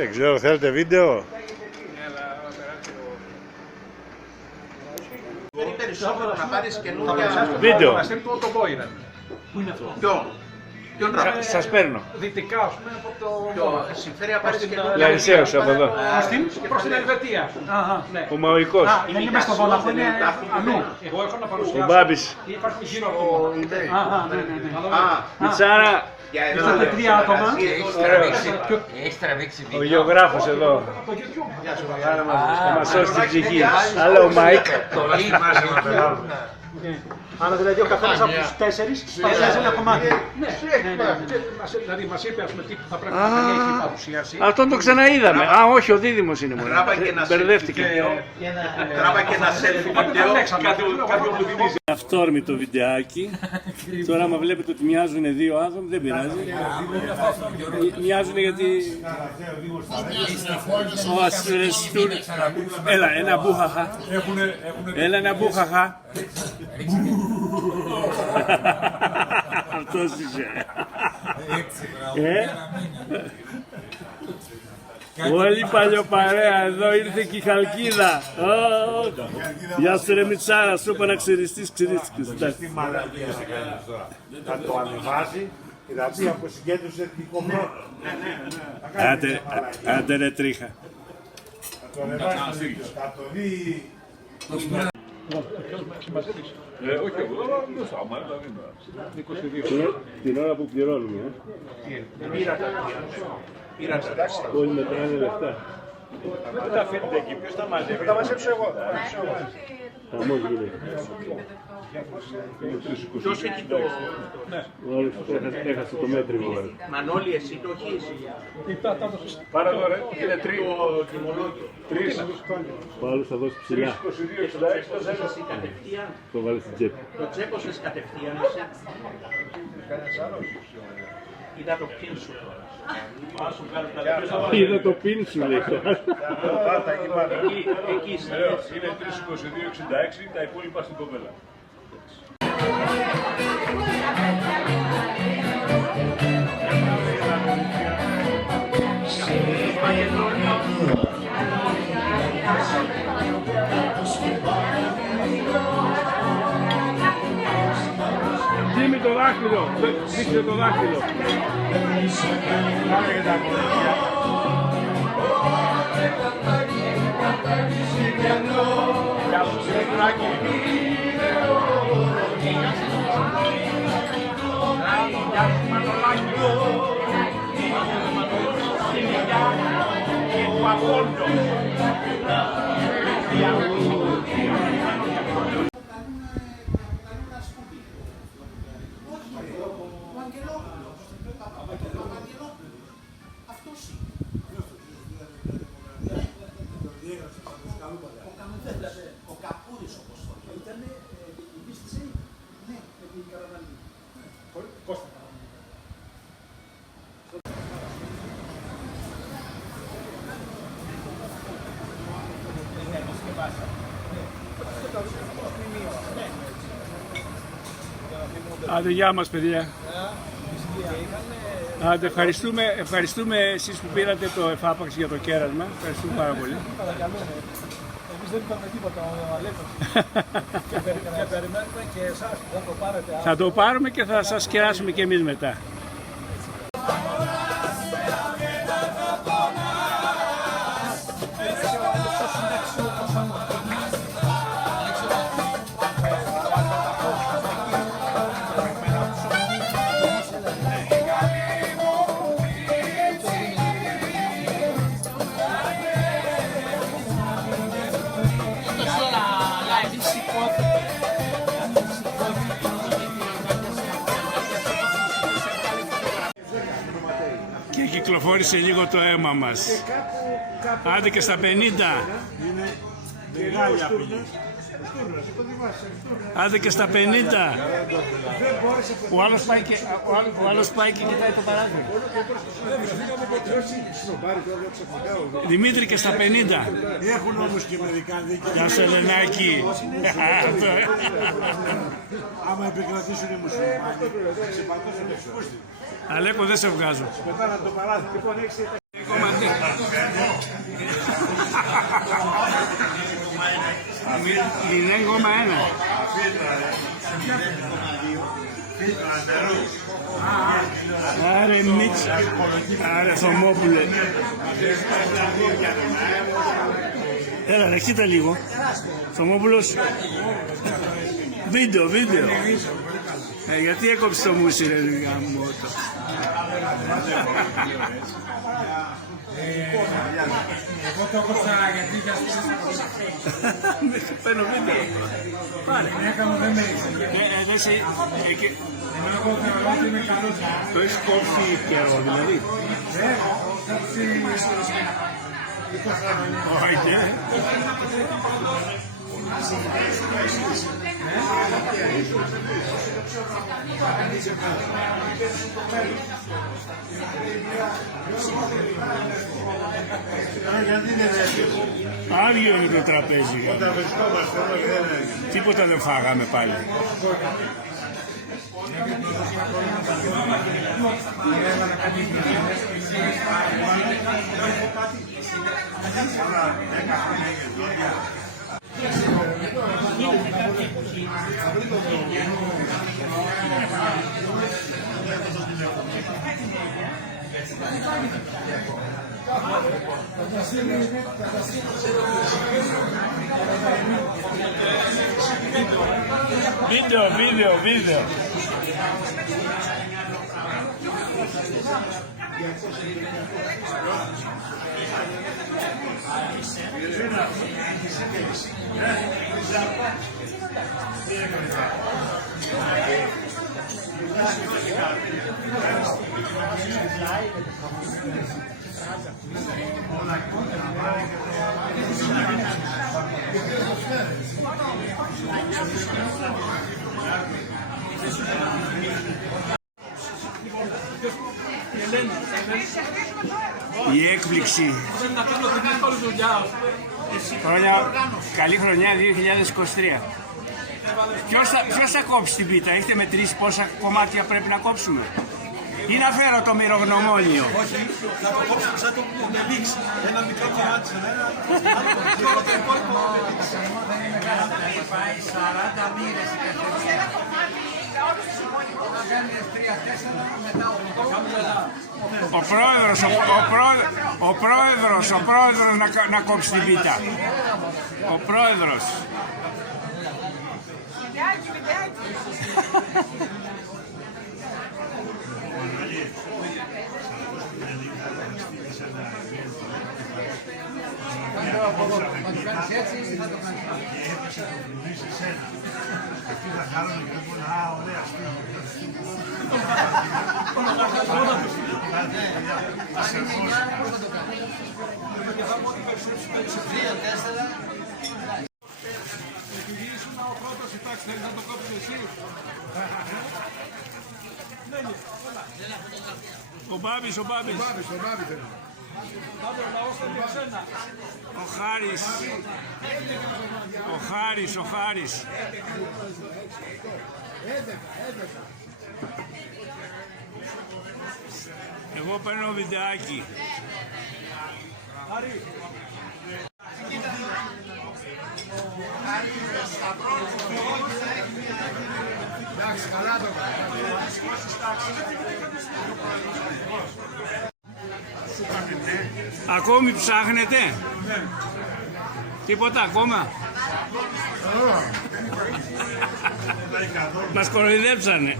Δεν ξέρω, θέλετε βίντεο. Θέλει περισσότερο να πάρεις καινούργια Βίντεο. Ποιον Σας παίρνω. Δυτικά, ας πούμε, από το... συμφέρει να πάρεις καινούργια. Λαρισαίος από εδώ. Προς την Ελβετία. Ναι. Ο Μαοϊκός. Δεν είμαι στο Βόλαφο, είναι αλλού. Εγώ έχω να Ο παρουσιάσω. Μπάμπης. Υπάρχουν γύρω από το Μιτσάρα. Είσαστε 3 άτομα. Έχεις τραβήξει Ο βίντεο. γεωγράφος εδώ. Από το YouTube. Θα μας σώσει την ψυχή. Αλλά ο Μάικ. Το link. Άρα δηλαδή ο καθένας από τους 4 παρουσιάζει ένα κομμάτι. Ναι. Δηλαδή μας είπε ας πούμε τι θα πρέπει να έχει παρουσιάσει. Αυτόν το ξαναείδαμε. Α, όχι, ο Δίδυμος είναι μόνο. Μπερδεύτηκε. Τράβα και ένα selfie βίντεο. Αυθόρμητο βιντεάκι. Τώρα άμα βλέπετε ότι μοιάζουν δύο άνθρωποι, δεν πειράζει. Μοιάζουν γιατί... Ο Αστρεστούρ... Έλα, ένα μπουχαχα. Έλα, ένα μπουχαχα. Αυτός είσαι. Όλη παλιοπαρέα, εδώ ήρθε και η Χαλκίδα. Γεια σου ρε Μιτσάρα, σου είπα να ξυριστείς, ξυρίστηκες. Θα το ανεβάσει, δηλαδή από συγκέντρωση εθνικό. Άντε ρε τρίχα. Θα το ανεβάσει, θα το δει. Όχι, εγώ Την ώρα που πληρώνουμε. Όλοι μετράνε λεφτά. Δεν τα αφήνετε εκεί, ποιος θα μαζεύει. Θα τα μαζέψω εγώ. Χαμός γίνεται. Ποιος έχει το... Ο άλλος έχασε το μέτρημα. Μανώλη, εσύ το έχεις. Πάρε εδώ ρε, είναι Το τιμολόγιο. 3. Ο άλλος θα δώσει ψηλά. 22, 66, το Εσύ κατευθείαν. Το βάλει στην τσέπη. Το τσέπωσες κατευθείαν εσύ. Είδα το πιν σου τώρα. Είδα το πιν σου λέει. Εκεί είσαι. Είναι 3, 22, 66, τα υπόλοιπα στην κοπέλα. Δίμη το δάχτυλο. Δείξτε το δάχτυλο. Ο Καπούρης όπως το λέει. Ήταν η πίστηση, ναι, με την Καραβαλή. Κώστα. Άντε, γεια μας παιδιά. Άντε, ευχαριστούμε εσείς που πήρατε το εφάπαξ για το κέρασμα. Ευχαριστούμε πάρα πολύ. Εμείς δεν είπαμε τίποτα, ο Αλέκος. Και περιμένουμε και εσάς που θα το πάρετε. Θα το πάρουμε και θα σας κεράσουμε και εμείς μετά. Και κυκλοφόρησε λίγο το αίμα μας. Άντε και στα 50. Μεγάλη απειλή. Άντε και στα 50. Ο άλλος πάει και κοιτάει το παράθυρο. Δημήτρη και στα 50. Έχουν όμως και μερικά δίκαια. Γεια σου Ελενάκη. Άμα επικρατήσουν οι μουσουλμάνοι, θα ξεπατώσουν εξώστη. Αλέκο δεν σε βγάζω. Πετάνε το παράθυρο. Λοιπόν, 6 0,1. Άρε Μίτς, άρε Θωμόπουλε. Έλα ρε, κοίτα λίγο. Θωμόπουλος. Βίντεο. Γιατί έκοψε το μουσι ρε γαμώτο. Εγώ το έκοψα γιατί είχα Παίρνω βίντεο. Πάρε. δεν με είσαι. Εγώ θεωρώ ότι είμαι καλός. Το έχεις κόψει καιρό δηλαδή. Έχω κόψει 20 χρόνια. Όχι. Γιατί δεν έφυγε. Άδειο είναι το τραπέζι. Όταν βρισκόμαστε εδώ δεν έγινε. Τίποτα δεν φάγαμε πάλι. Βίντεο. Η έκπληξη. Καλή χρονιά 2023. Ποιος θα κόψει την πίτα, έχετε μετρήσει πόσα κομμάτια πρέπει να κόψουμε? Ή να φέρω το μυρογνωμόνιο? Όχι, θα το κόψουμε σαν το μίξ. Ένα μικρό κομμάτι σε μένα, άλλο το υπόλοιπο. Πάει 40 μοίρες η κατευθείαν. Ο πρόεδρος να κόψει την πίτα. Ο πρόεδρος. Ο Μπάμπης. Ο Χάρης. Εγώ παίρνω βιντεάκι. Εντάξει, καλά το Ακόμη ψάχνετε? Τίποτα ακόμα? Μας κοροϊδέψανε.